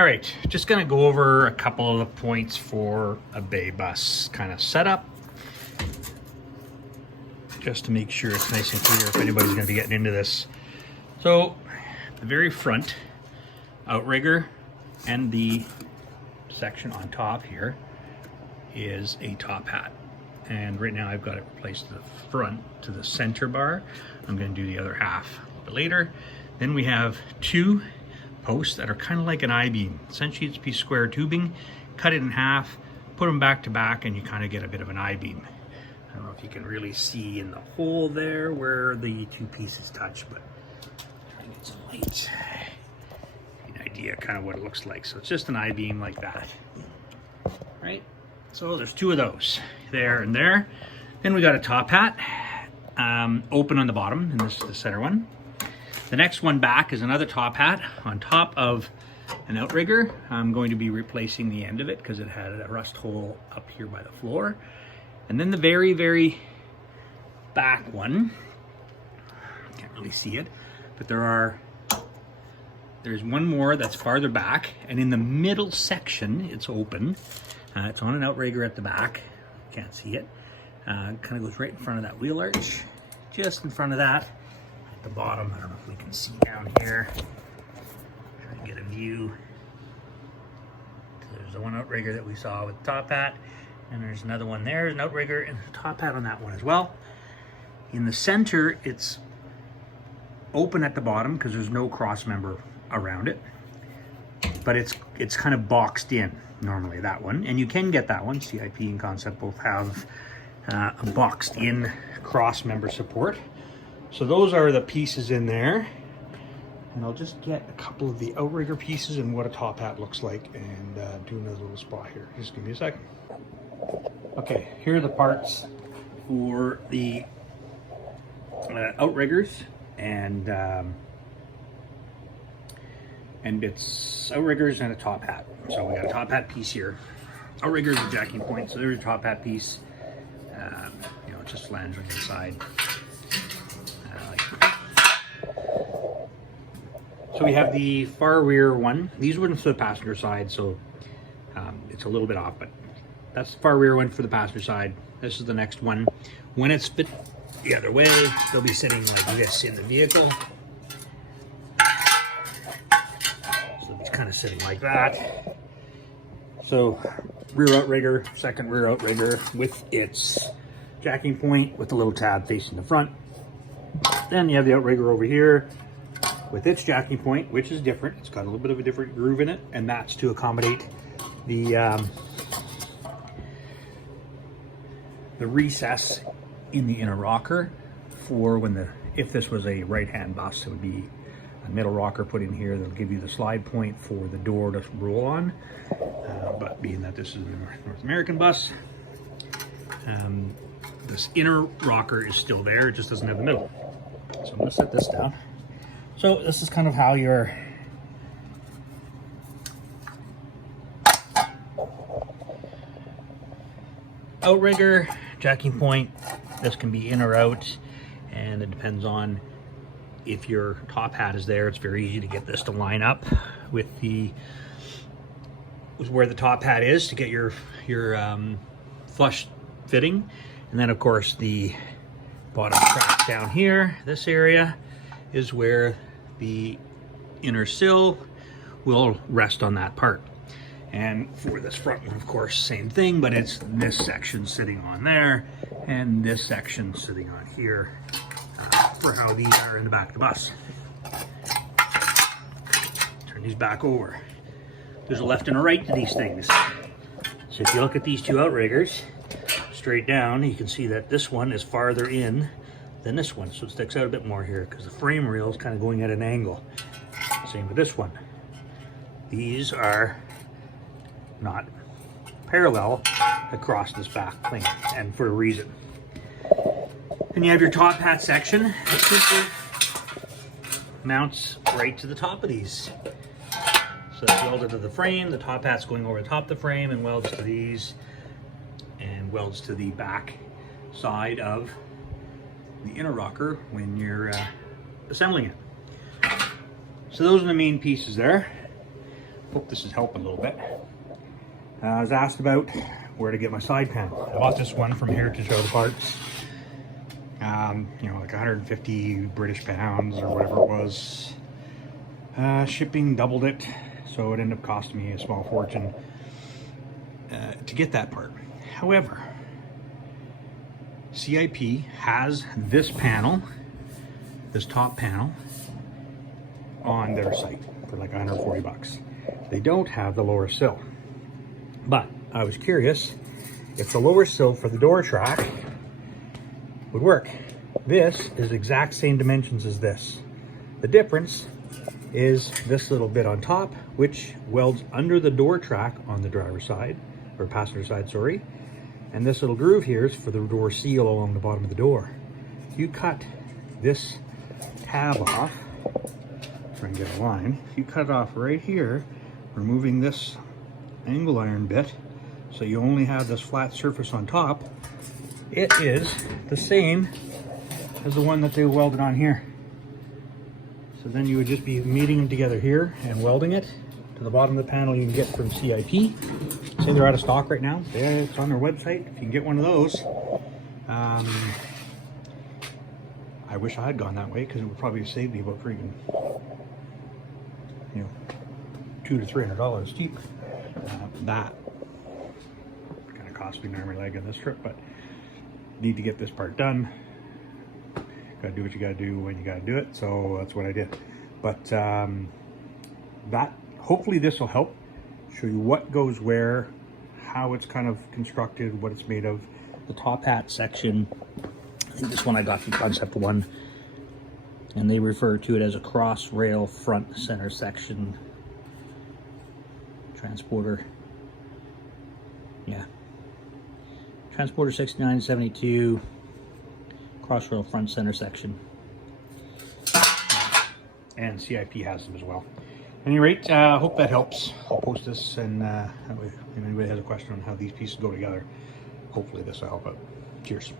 All right, just gonna go over a couple of the points for a bay bus kind of setup, just to make sure it's nice and clear if anybody's gonna be getting into this. So the very front outrigger and the section on top here is a top hat. And right now I've got it replaced to the front, to the center bar. I'm gonna do the other half a little bit later. Then we have two posts that are kind of like an I-beam. Essentially it's a piece of square tubing, cut it in half, put them back to back, and you kind of get a bit of an I-beam. I don't know if you can really see in the hole there where the two pieces touch, but try and get some light. An idea kind of what it looks like. So it's just an I-beam like that, right? So there's two of those, there and there. Then we got a top hat, open on the bottom, and this is the center one. The next one back is another top hat on top of an outrigger. I'm going to be replacing the end of it because it had a rust hole up here by the floor. And then the very, very back one, can't really see it, but there's one more that's farther back, and in the middle section, it's open. It's on an outrigger at the back, can't see it. Kind of goes right in front of that wheel arch, just in front of that. At the bottom, I don't know if we can see down here. Try to get a view. So there's the one outrigger that we saw with the top hat, and there's another one there, an outrigger and a top hat on that one as well. In the center, it's open at the bottom because there's no cross member around it, but it's kind of boxed in normally, that one, and you can get that one. CIP and Concept both have a boxed in cross member support. So those are the pieces in there, and I'll just get a couple of the outrigger pieces and what a top hat looks like, and do another little spot here. Just give me a second. Okay, here are the parts for the outriggers and bits, outriggers and a top hat. So we got a top hat piece here. Outriggers and jacking point. So there's a top hat piece. You know, it just lands on the side. So we have the far rear one. These ones for the passenger side, so it's a little bit off, but that's the far rear one for the passenger side. This is the next one. When it's fit the other way, they'll be sitting like this in the vehicle. So it's kind of sitting like that. So rear outrigger, second rear outrigger with its jacking point with the little tab facing the front. Then you have the outrigger over here with its jacking point, which is different. It's got a little bit of a different groove in it, and that's to accommodate the recess in the inner rocker for when if this was a right-hand bus, it would be a middle rocker put in here that'll give you the slide point for the door to roll on. But being that this is a North American bus, this inner rocker is still there, it just doesn't have the middle. So I'm gonna set this down. So this is kind of how your outrigger, jacking point, this can be in or out, and it depends on if your top hat is there. It's very easy to get this to line up with where the top hat is to get your flush fitting. And then of course the bottom track down here, this area is where the inner sill will rest on that part. And for this front one, of course, same thing, but it's this section sitting on there and this section sitting on here for how these are in the back of the bus. Turn these back over. There's a left and a right to these things. So if you look at these two outriggers straight down, you can see that this one is farther in than this one, so it sticks out a bit more here because the frame rail is kind of going at an angle. Same with this one. These are not parallel across this back plane, and for a reason. And you have your top hat section. It simply mounts right to the top of these. So it's welded to the frame, the top hat's going over the top of the frame and welds to these, and welds to the back side of the inner rocker when you're assembling it. So those are the main pieces there. hope this is helping a little bit. I was asked about where to get my side panel. I bought this one from Heritage Auto Parts. You know, like 150 British pounds or whatever it was. Shipping doubled it, so it ended up costing me a small fortune to get that part. However, CIP has this panel, this top panel, on their site for like 140 bucks. They don't have the lower sill, but I was curious if the lower sill for the door track would work. This is exact same dimensions as this. The difference is this little bit on top, which welds under the door track on the driver's side, or passenger side, sorry. And this little groove here is for the door seal along the bottom of the door. If you cut this tab off, try and get a line, if you cut it off right here, removing this angle iron bit, so you only have this flat surface on top, it is the same as the one that they welded on here. So then you would just be meeting them together here and welding it to the bottom of the panel you can get from CIP. Say they're out of stock right now. It's on their website. If you can get one of those. I wish I had gone that way because it would probably save me about freaking, you know, $200 to $300 cheap. That kind of cost me an arm and leg on this trip, but need to get this part done. Gotta do what you gotta do when you gotta do it, so that's what I did. But that, hopefully this will help show you what goes where, how it's kind of constructed, what it's made of. The top hat section, I think this one I got from Concept One, and they refer to it as a cross rail front center section transporter. Yeah, transporter 6972. Crossrail front center section, and CIP has them as well. At any rate, hope that helps. I'll post this, and that way, if anybody has a question on how these pieces go together, hopefully this will help out. Cheers.